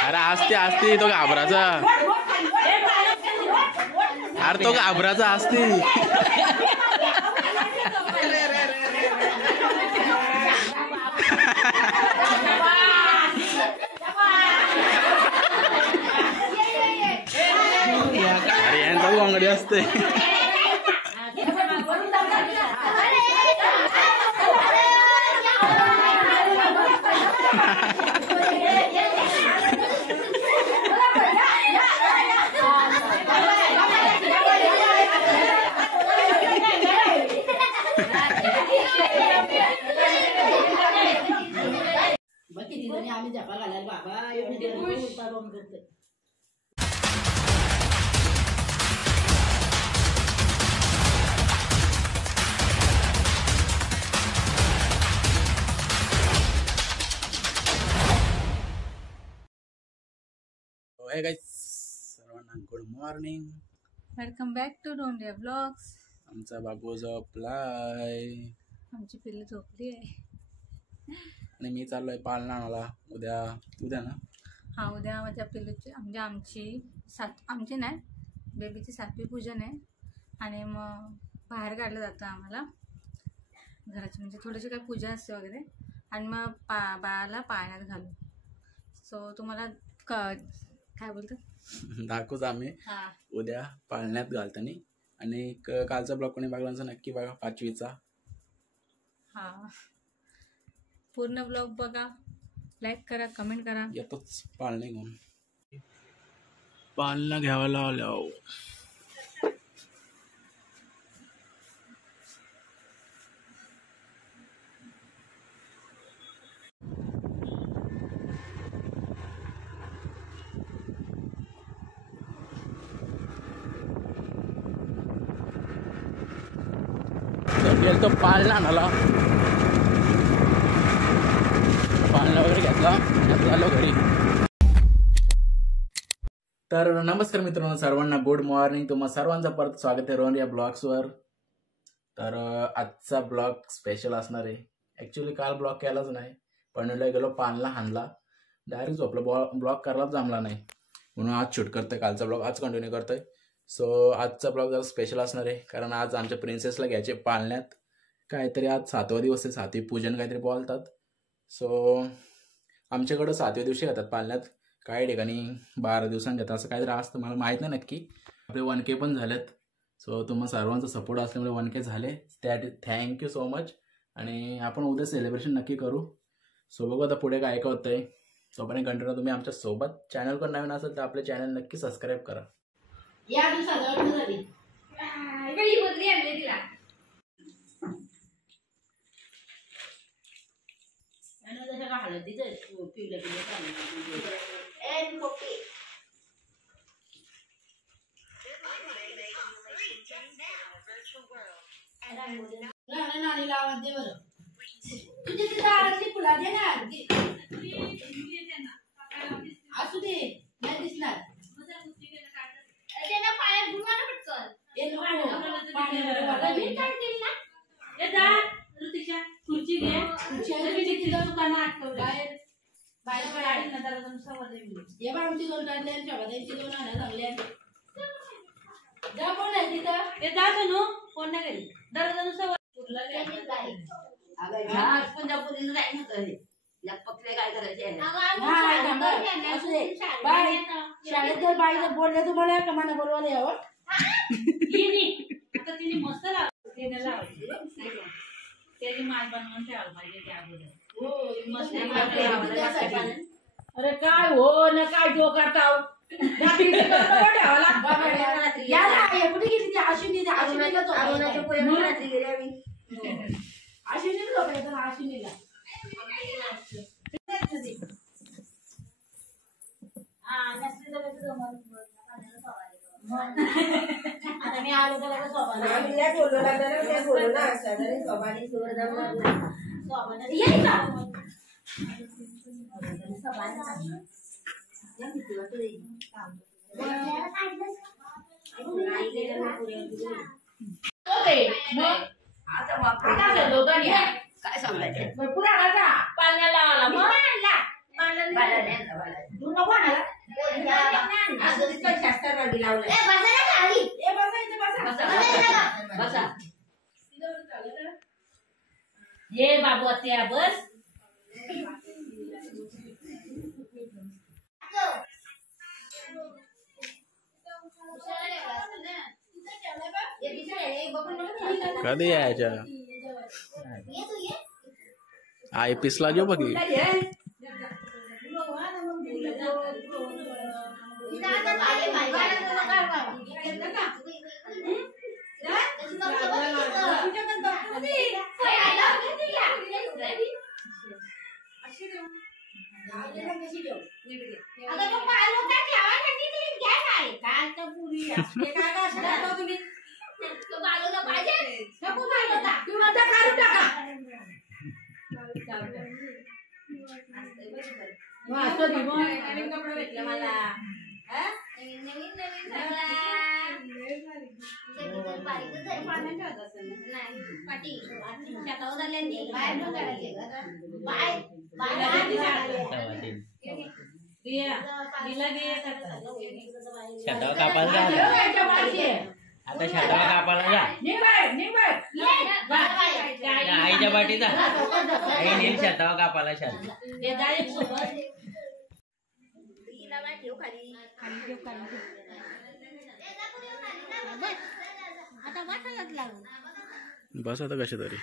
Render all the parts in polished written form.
अरे असते असते तो घाबराचा, अरे तो घाबराचा असते. अरे यांचा वांगडी असते. आम्ही झपा घालायला बाबा एवढी करते. Hey guys, सर्वांना good morning. Welcome back to Dondiya blogs. आमचा बाबू झोपलाय, आमची पिल्लू झोपली आहे आणि मी चाललोय पालनाला. उद्या ना. हा, उद्या माझ्या पिल्लूची म्हणजे आमची नाही, बेबीची 7वी पूजन आहे. आणि मग बाहेर काढलं जातं आम्हाला घराची, म्हणजे थोडीशी काही पूजा असते वगैरे. आणि मग बाळाला पाळण्यात घालू. सो तुम्हाला काय बोलतात दाखवूच आम्ही उद्या पाळण्यात घालताना. आणि कालचा ब्लॉग कोणी बघलांचा नक्की बघा, 5वीचा. हा, पूर्ण ब्लॉग बघा, लाईक करा, कमेंट करा. येतोच पाळणे घेऊन, पाळणा घ्यायला आलो. गेलो पाळणा आला, पाळणा वगैरे घेतला, आलो घरी. तर नमस्कार मित्रांनो, सर्वांना गुड मॉर्निंग. तुम्हा सर्वांचं परत स्वागत आहे रोहन या ब्लॉग्सवर. तर आजचा ब्लॉग स्पेशल असणार आहे. ॲक्च्युली काल ब्लॉग केलाच नाही, पनवेलला गेलो, पानला हाणला, डायरेक्ट झोपलो, ब्लॉग करायलाच जमला नाही. म्हणून आज शूट करतोय, कालचा ब्लॉग आज कंटिन्यू करतोय. सो आजचा ब्लॉग जरा स्पेशल असणार आहे, कारण आज आमच्या प्रिन्सेसला घ्यायचे पाळण्यात. काहीतरी आज 7वा दिवस आहे, 7वी पूजन काहीतरी बोलतात. सो आमच्याकडं 7व्या दिवशी घेतात पाळण्यात, काही ठिकाणी 12 दिवसांनी घेतात, असं काहीतरी असतं, मला माहीत नाही नक्की. आपले 1K पण झालेत. सो तुम्हा सर्वांचा सपोर्ट असल्यामुळे 1K झाले, त्यात थँक्यू सो मच. आणि आपण उद्या सेलिब्रेशन नक्की करू. सो बघू आता पुढे काय काय होतंय. सोबत कंटिन्यू तुम्ही आमच्या सोबत. चॅनलवर नवीन असेल तर आपले चॅनल नक्की सबस्क्राईब करा. या दिवसाला झाली हळदीचं पिवलं नाणी लावा दे बरं. तुझी दारातली फुला दे ना, असू दे, नाही दिसणार. खुर्ची घे, आमची 2 काढल्या, शोभाताईची 2 आणा चांगल्या. जा कोण आहे तिथं, जा सोनू, कोण नाही गेली दररोज शाळेत जर बाई जर बोलले तुम्हाला का मला बोलवायला यावं. तिने मस्त त्याची माय बनवून ठेवायला पाहिजे. अरे काय हो ना, काय जो करता कुठे गेली ती अश्विनीला, अश्विनीला आता मी आलो तर बोललो काय सांगायचं भरपूर आला पाण्याला आला मग ये बाबू आता बस कधी यायच्या आई पिसला जो बघी कपडे भेटले मला शेतावर कापायला आता शेतावर कापायला जा आईच्या पाठीचा आई नेल शेतावर कापायला बस आता कशा तरी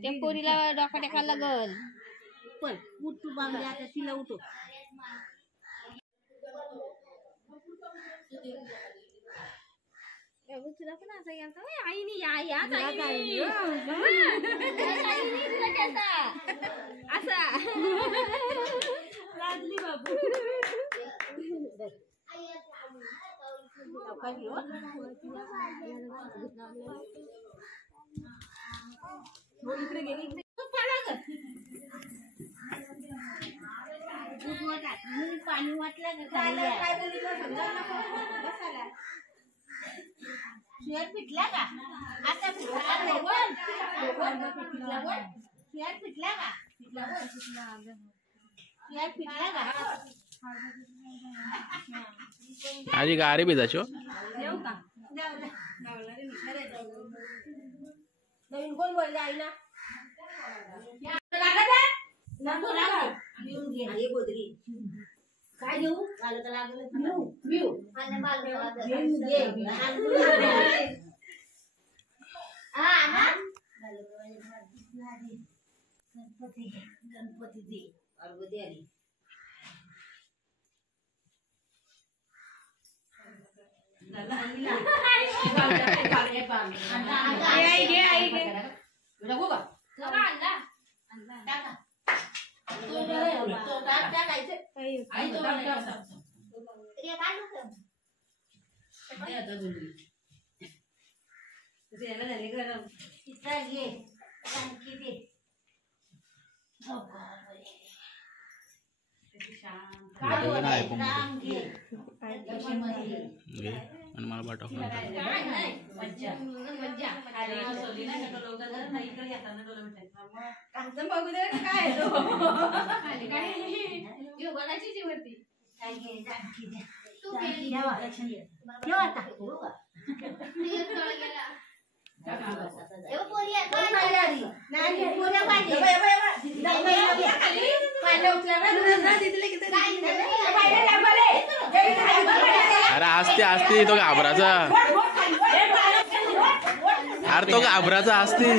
त्या पोरीला डोका टेकायला लागल पण उठू बांगली आता तिला उठो तुला पण असं घ्यायचं आईनी या असा लागली बाबू इकडे गेली पाणी वाटलं शेअर पिटला का आता शेअर पिटला का शेअर पिटला का आजी गाडी बी जाचो येऊ का नवीन कोण बोलले आई ना काय घेऊ गणपती दे अर्गदी आली मला पाठव बघू दे काय योगाची जीवती अरे असते असते तो घाबराचा अरे तो घाबराचा असते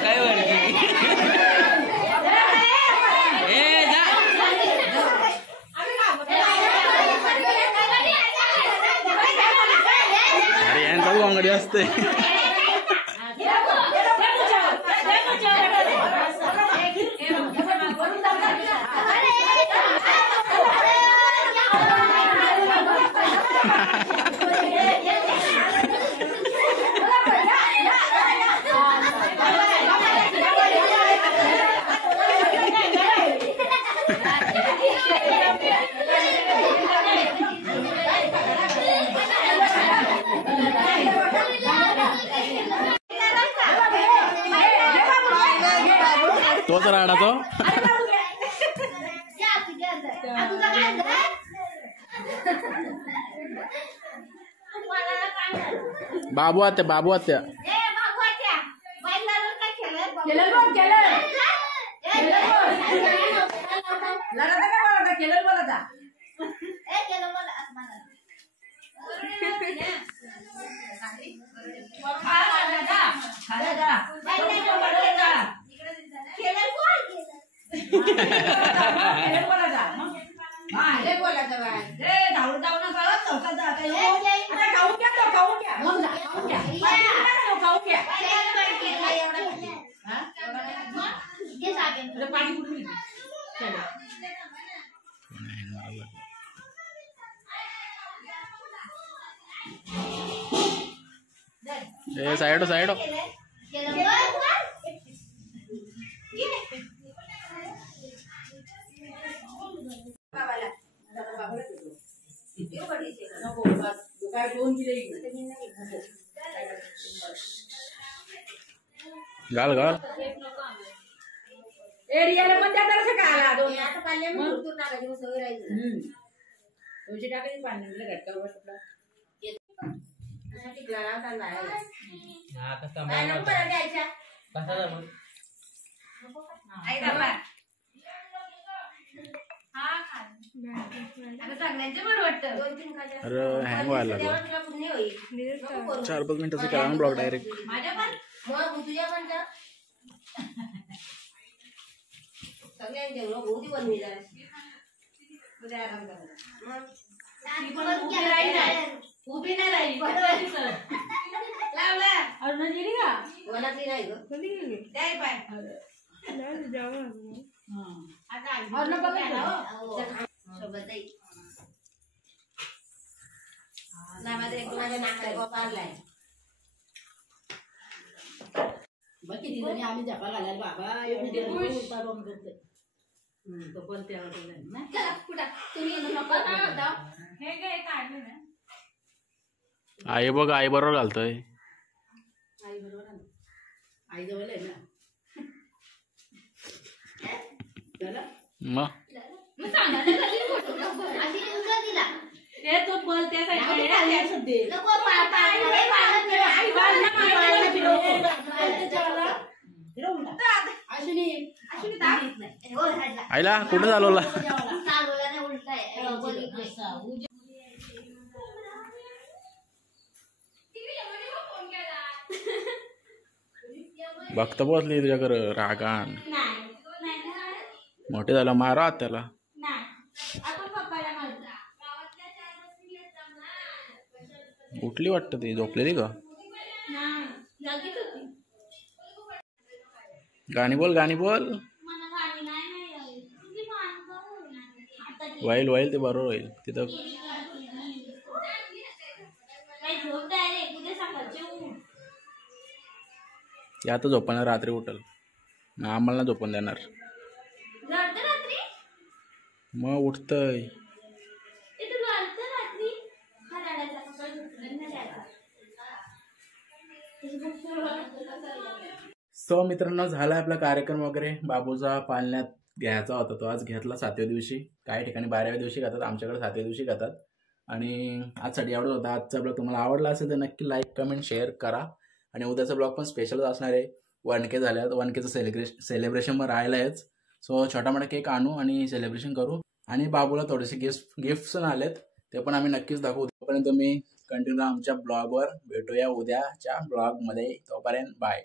काय अरे यांचा अंगडी असते. तोच राडा तो. बाबू आत्या बाबू आत्या साइड साइड घाल घाल एरियाला पण त्या तरच का आला दोन आता पाले मग दूर टाकायची मग सवय राहील. तुझी टाकायची पाण्याला घटका बसला साठी ग्लारा चालला आहे. हा कसा काय नको बरं द्यायच्या कसा जा मग आई बाबा हा खा आता सगळ्यांचे बरं वाटतं. 2-3 खायच्या अरे हँग व्हायला लागला. तुला पुण्य होईल. 4-5 मिनिटाचं करा ब्लॉग डायरेक्ट. माझ्या पण मग तुझ्या पण तर सगळ्यांचे होती बनवी जरा तुझ्या आराम करा. उभी नाही राहिली लावला अरुणा गेली का वनातली नाही ग द्याय पाय अरुणा बघा सोबत नामात एक माझ्या नाकाला पारलाय बघ किती जणी आम्ही जपा घालायला बाबा एवढी उलटा बॉम्ब करते. तो पण त्यावर तुम्ही हे काय काढलं ना आई बघ आई बरोबर घालतोय. आई बरोबर आई जवळ आहे ना मग तो बल त्या आईला कुठं चालवला. भक्त बसली तुझ्याकडे रागान. मोठे झाला मारा त्याला. उठली वाटतं ती झोपलेली का. गाणी बोल गाणी बोल. वाईल वाईल ते बरोबर होईल तिथं. ती आता झोपणार रात्री उठल ना आम्हाला ना झोपून देणार. मग उठतय. सो मित्रांनो झाला आपला कार्यक्रम वगैरे. बाबूचा पाळण्यात घ्यायचा होता तो आज घेतला 7व्या दिवशी. काही ठिकाणी 12व्या दिवशी घेतात, आमच्याकडे 7व्या दिवशी घेतात. आणि आजसाठी एवढंच होता. आजचा ब्लॉग तुम्हाला आवडला असेल तर नक्की लाईक कमेंट शेअर करा. आणि उद्याचा ब्लॉग पण स्पेशलच असणार आहे. 1K झाल्यात. 1Kचं सेलिब्रेशन पण राहिलं आहेच. सो छोटा मोठा केक आणू आणि सेलिब्रेशन करू. आणि बाबूला थोडेसे गिफ्ट्स आलेत, ते पण आम्ही नक्कीच दाखवू. तोपर्यंत तुम्ही कंटिन्यू आमच्या ब्लॉगवर भेटूया उद्याच्या ब्लॉगमध्ये. तोपर्यंत बाय.